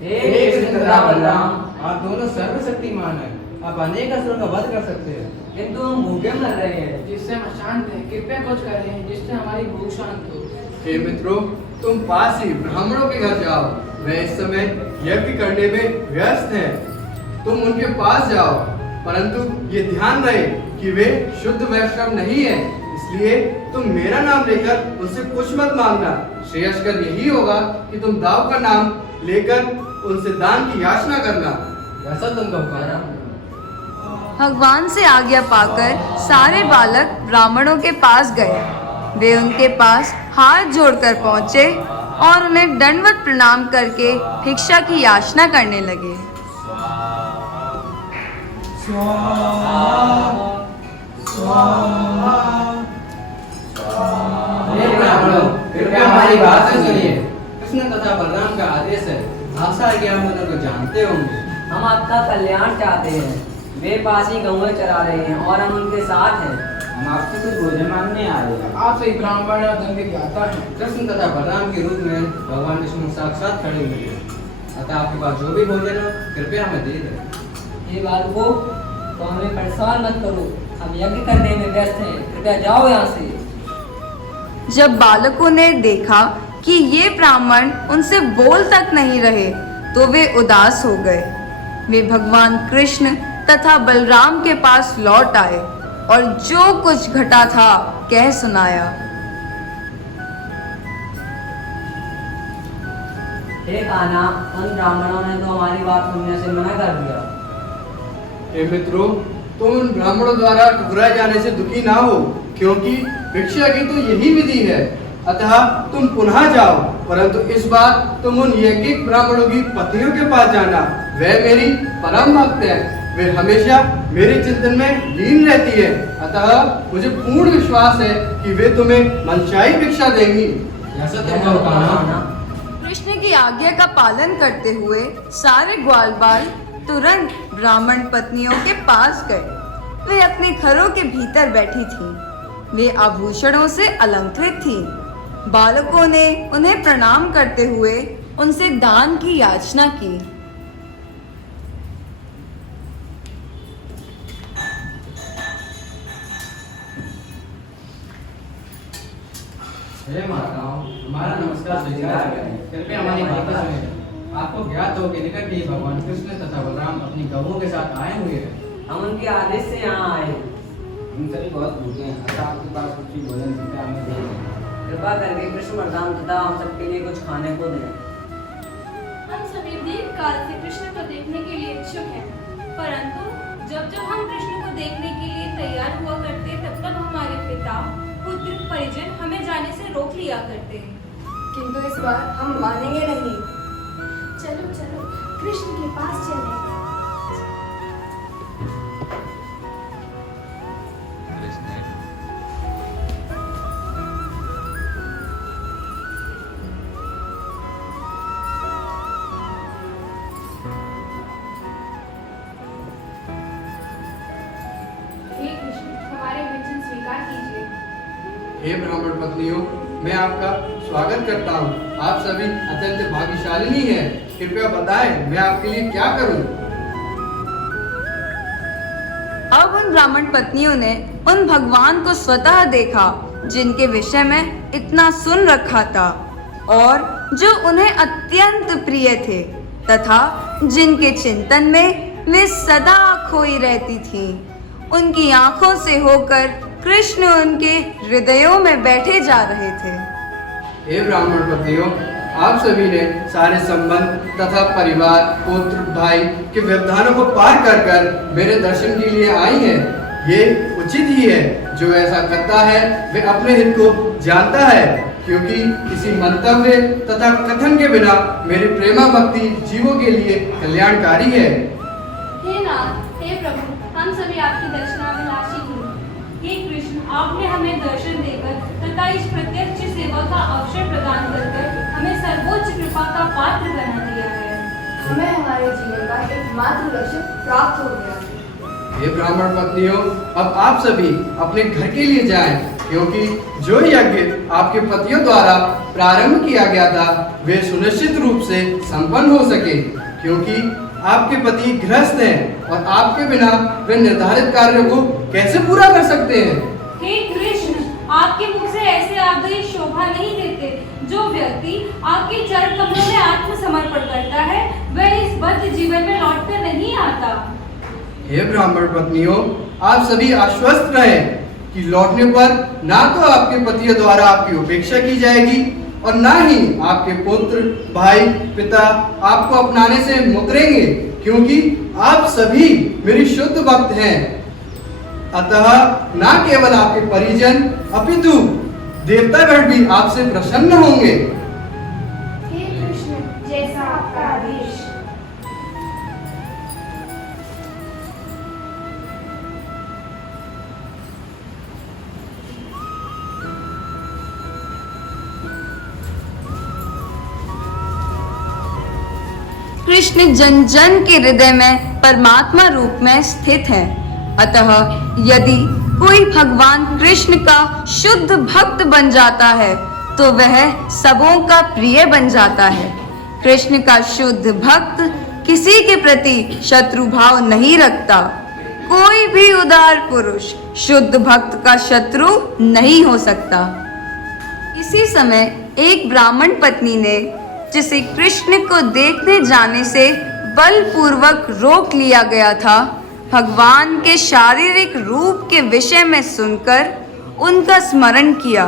हे कृष्ण तथा बलराम, आप दोनों सर्वशक्तिमान हैं। आप अनेक असुरों का वध कर सकते हैं, किंतु हम भूखे मर रहे हैं। जिससे हम अशांत हैं, कृपया कुछ करें जिससे हमारी भूख शांत हो। हे मित्रों, तुम पास ही ब्राह्मणों के घर जाओ, वे इस समय यज्ञ करने में व्यस्त हैं। तुम उनके पास जाओ, परंतु ये ध्यान रहे कि वे शुद्ध वैष्णव नहीं है, इसलिए तुम मेरा नाम लेकर उनसे कुछ मत मांगना। श्रेयस्कर यही होगा कि तुम दाव का नाम लेकर उनसे दान की याचना करना। ऐसा तुम कब कहना। भगवान से आज्ञा पाकर सारे बालक ब्राह्मणों के पास गए। वे उनके पास हाथ जोड़कर पहुँचे और उन्हें दंडवत प्रणाम करके भिक्षा की याचना करने लगे। हे ब्राह्मणों, कृपया हमारी बात से सुनिए। कृष्ण तथा बलराम का आदेश है, आशा है कि हम उन्हें को जानते होंगे। हम आपका कल्याण चाहते हैं। वे पास ही गौएं चरा रहे हैं और हम उनके साथ हैं। हम आपसे कुछ भोजन मांगने आए हैं। आप सही ब्राह्मण और धन के ज्ञाता हैं। कृष्ण तथा बलराम के रूप में भगवान विष्णु साक्षात खड़े हुए हैं, अतः आपके पास जो भी भोजन हो कृपया हमें दे दें। हे बालकों, तो हमें परेशान मत करो, हम यज्ञ करने में व्यस्त हैं। कृपया जाओ यहाँ से। जब बालकों ने देखा कि ये ब्राह्मण उनसे बोल तक नहीं रहे तो वे उदास हो गए। वे भगवान कृष्ण तथा बलराम के पास लौट आए और जो कुछ घटा था कह सुनाया। हे कान्हा, उन ब्राह्मणों ने तो हमारी बात सुनने से मना कर दिया। हे मित्रों, तुम उन ब्राह्मणों द्वारा ठुकराए जाने से दुखी ना हो, क्योंकि भिक्षा की तो यही विधि है। अतः तुम पुनः जाओ, परंतु इस बार तुम उन यज्ञिक ब्राह्मणों की पत्नियों के पास जाना। वे मेरी परम भक्त है, वे हमेशा मेरे चिंतन में लीन रहती है। अतः मुझे पूर्ण विश्वास है कि वे तुम्हें मनचाही भिक्षा देंगी। ऐसा तुम कब कहना। कृष्ण की आज्ञा का पालन करते हुए सारे ग्वाल बाल तुरंत ब्राह्मण पत्नियों के पास गए। वे अपने घरों के भीतर बैठी थीं। वे आभूषणों से अलंकृत थीं। बालकों ने उन्हें प्रणाम करते हुए उनसे दान की याचना की। हे माताओं, हमारा नमस्कार स्वीकार करें। कृपया हमारी बात सुनें। आपको ज्ञात हो कि निकट ही भगवान कृष्ण तथा बलराम अपनी गवों के साथ आए हुए हैं। हम उनके आदेश से यहाँ आए। हम सभी बहुत भूखे हैं, अतः आपके पास कुछ भी भोजन कृपया हमें दे दें। कृपा करके कृष्ण बलराम तथा हम सबके लिए कुछ खाने को दें। हम सभी दीर्घ काल से कृष्ण को देखने के लिए इच्छुक हैं, परंतु जब जब हम कृष्ण को देखने के लिए तैयार हुआ करते तब तब हमारे पिता पुत्र परिजन हमें जाने से रोक लिया करते। किंतु इस बार हम मानेंगे नहीं। चलो चलो कृष्ण के पास चलें। हे कृष्ण, हमारे वचन स्वीकार कीजिए। हे ब्राह्मण पत्नियों, मैं आपका स्वागत करता हूँ। आप सभी अत्यंत भाग्यशालिनी हैं। कृपया बताएं, मैं आपके लिए क्या करूँ? अब उन ब्राह्मण पत्नियों ने उन भगवान को स्वतः देखा जिनके विषय में इतना सुन रखा था और जो उन्हें अत्यंत प्रिय थे तथा जिनके चिंतन में वे सदा खोई रहती थीं। उनकी आंखों से होकर कृष्ण उनके हृदयों में बैठे जा रहे थे। हे ब्राह्मण पत्नियों, आप सभी ने सारे संबंध तथा परिवार, पुत्र, भाई के व्यवधानों को पार कर कर मेरे दर्शन के लिए आई हैं। ये उचित ही है। जो ऐसा करता है वे अपने हित को जानता है, क्योंकि किसी मंतव्य तथा कथन के बिना मेरी प्रेमा भक्ति जीवों के लिए कल्याणकारी है। हे नाथ, हे प्रभु, हम सभी आपकी दर्शनाभिलाषी हैं। हे कृष्ण, आपने हमें दर्शन देकर तथा इस प्रत्यक्ष सेवा का अवसर प्रदान कर हमें सर्वोच्च कृपा का पात्र बना दिया है। हमें हमारे जीवन का एकमात्र लक्ष्य प्राप्त हो गया है। हे ब्राह्मण पत्नियों, अब आप सभी अपने घर के लिए जाएं, क्योंकि जो यज्ञ आपके पतियों द्वारा प्रारंभ किया गया था वे सुनिश्चित रूप से संपन्न हो सके, क्योंकि आपके पति गृहस्थ हैं और आपके बिना वे निर्धारित कार्यों को कैसे पूरा कर सकते हैं। हे कृष्ण, आपके मुख से ऐसे आदेश शोभा नहीं देते। जो व्यक्ति आपके चरण कमलों में आत्मसमर्पण करता है वह इस बद्ध जीवन में लौटकर नहीं आता। हे ब्राह्मण पत्नियों, आप सभी आश्वस्त रहें कि लौटने पर ना तो आपके पतियों द्वारा आपकी उपेक्षा की जाएगी और ना ही आपके पुत्र, भाई, पिता आपको अपनाने से मुकरेंगे, क्योंकि आप सभी मेरी शुद्ध भक्त हैं। अतः ना केवल आपके परिजन अपितु देवतागण भी आपसे प्रसन्न होंगे। हे कृष्ण, जैसा आपका आदेश। कृष्ण जन जन के हृदय में परमात्मा रूप में स्थित है। अतः यदि कोई भगवान कृष्ण का शुद्ध भक्त बन जाता है तो वह सबों का प्रिय बन जाता है। कृष्ण का शुद्ध भक्त किसी के प्रति शत्रु भाव नहीं रखता। कोई भी उदार पुरुष शुद्ध भक्त का शत्रु नहीं हो सकता। इसी समय एक ब्राह्मण पत्नी ने, जिसे कृष्ण को देखने जाने से बलपूर्वक रोक लिया गया था, भगवान के शारीरिक रूप के विषय में सुनकर उनका स्मरण किया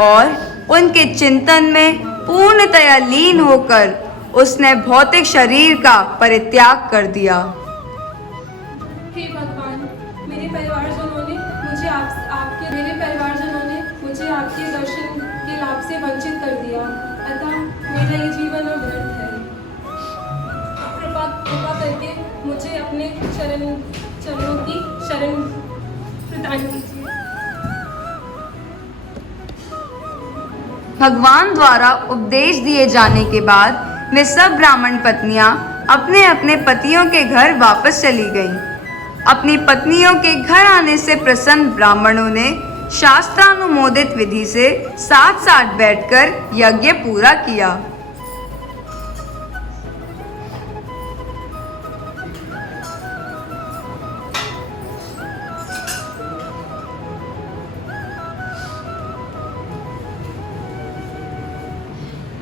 और उनके चिंतन में पूर्णतया लीन होकर उसने भौतिक शरीर का परित्याग कर दिया। हे भगवान, मेरे परिवारजनों ने मुझे आपके दर्शन के लाभ से वंचित कर दिया, अतः मेरा ये जीवन अब व्यर्थ है। कृपा करके मुझे अपने चरणों की शरण प्रदान कीजिए। भगवान द्वारा उपदेश दिए जाने के बाद वे सब ब्राह्मण पत्नियां अपने अपने पतियों के घर वापस चली गईं। अपनी पत्नियों के घर आने से प्रसन्न ब्राह्मणों ने शास्त्रानुमोदित विधि से साथ साथ बैठकर यज्ञ पूरा किया।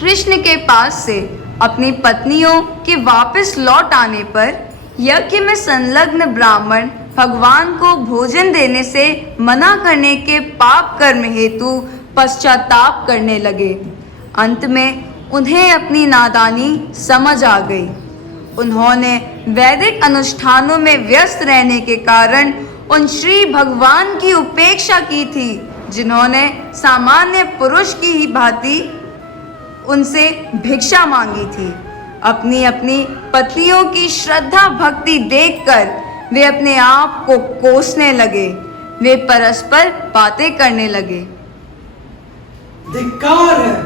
कृष्ण के पास से अपनी पत्नियों के वापस लौट आने पर यज्ञ में संलग्न ब्राह्मण भगवान को भोजन देने से मना करने के पाप कर्म हेतु पश्चाताप करने लगे। अंत में उन्हें अपनी नादानी समझ आ गई। उन्होंने वैदिक अनुष्ठानों में व्यस्त रहने के कारण उन श्री भगवान की उपेक्षा की थी, जिन्होंने सामान्य पुरुष की ही भांति उनसे भिक्षा मांगी थी। अपनी अपनी पत्नियों की श्रद्धा भक्ति देखकर वे अपने आप को कोसने लगे। वे परस्पर बातें करने लगे। धिक्कार है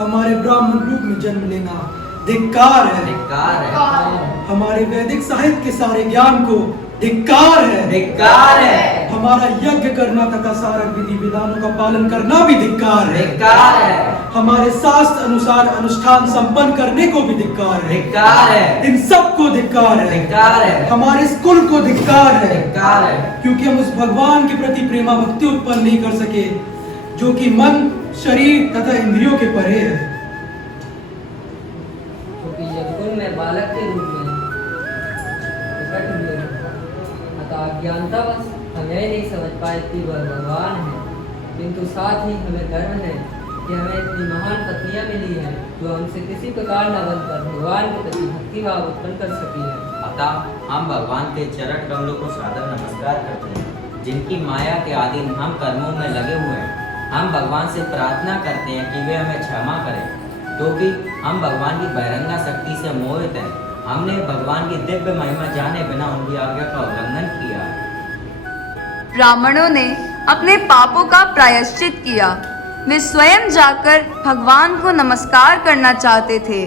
हमारे ब्राह्मण रूप में जन्म लेना, धिक्कार है, धिक्कार है, हमारे वैदिक साहित्य के सारे ज्ञान को धिक्कार है, धिक्कार है, हमारा यज्ञ करना तथा सारा विधि विधानों का पालन करना भी धिक्कार है, धिक्कार है, हमारे शास्त्र अनुसार अनुष्ठान संपन्न करने को भी धिक्कार है, धिक्कार है, इन सब को धिक्कार है, धिक्कार है, हमारे इस कुल को धिक्कार है, धिक्कार है, क्योंकि हम उस भगवान के प्रति प्रेमा भक्ति उत्पन्न नहीं कर सके जो कि मन, शरीर तथा इंद्रियों के परे है। क्योंकि यज्ञ में बालक के रूप में प्रकट हुए हैं, अतः अज्ञानतावश हम यह नहीं समझ पाए कि वह भगवान है, किंतु साथ ही हमें गर्व है कि हमें इतनी महान पत्नियां मिली हैं जो हमसे किसी प्रकार न बनकर भगवान के प्रति भक्ति भाव उत्पन्न कर सकी है। अतः हम भगवान के चरण कमलों को सादर नमस्कार करते हैं, जिनकी माया के अधीन हम कर्मों में लगे हुए हैं। हम भगवान से प्रार्थना करते हैं कि वे हमें क्षमा करें, क्योंकि हम भगवान की बहिरंगा शक्ति से मोहित हैं। हमने भगवान की दिव्य महिमा जाने बिना उनकी आज्ञा का उल्लंघन किया है। ब्राह्मणों ने अपने पापों का प्रायश्चित किया। वे स्वयं जाकर भगवान को नमस्कार करना चाहते थे,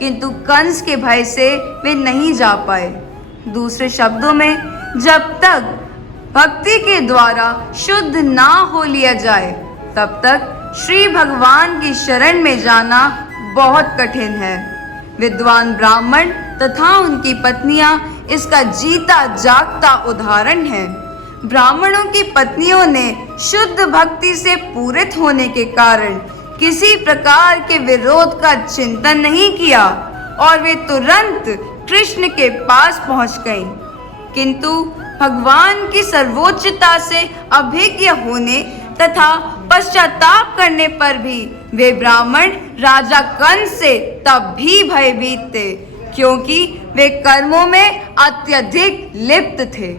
किंतु कंस के भय से वे नहीं जा पाए। दूसरे शब्दों में, जब तक भक्ति के द्वारा शुद्ध ना हो लिया जाए तब तक श्री भगवान की शरण में जाना बहुत कठिन है। विद्वान ब्राह्मण तथा उनकी पत्नियां इसका जीता जागता उदाहरण हैं। ब्राह्मणों की पत्नियों ने शुद्ध भक्ति से पूरित होने के कारण किसी प्रकार के विरोध का चिंतन नहीं किया और वे तुरंत कृष्ण के पास पहुंच गईं। किंतु भगवान की सर्वोच्चता से अभिज्ञ होने तथा पश्चाताप करने पर भी वे ब्राह्मण राजा कंस से तब भी भयभीत थे, क्योंकि वे कर्मों में अत्यधिक लिप्त थे।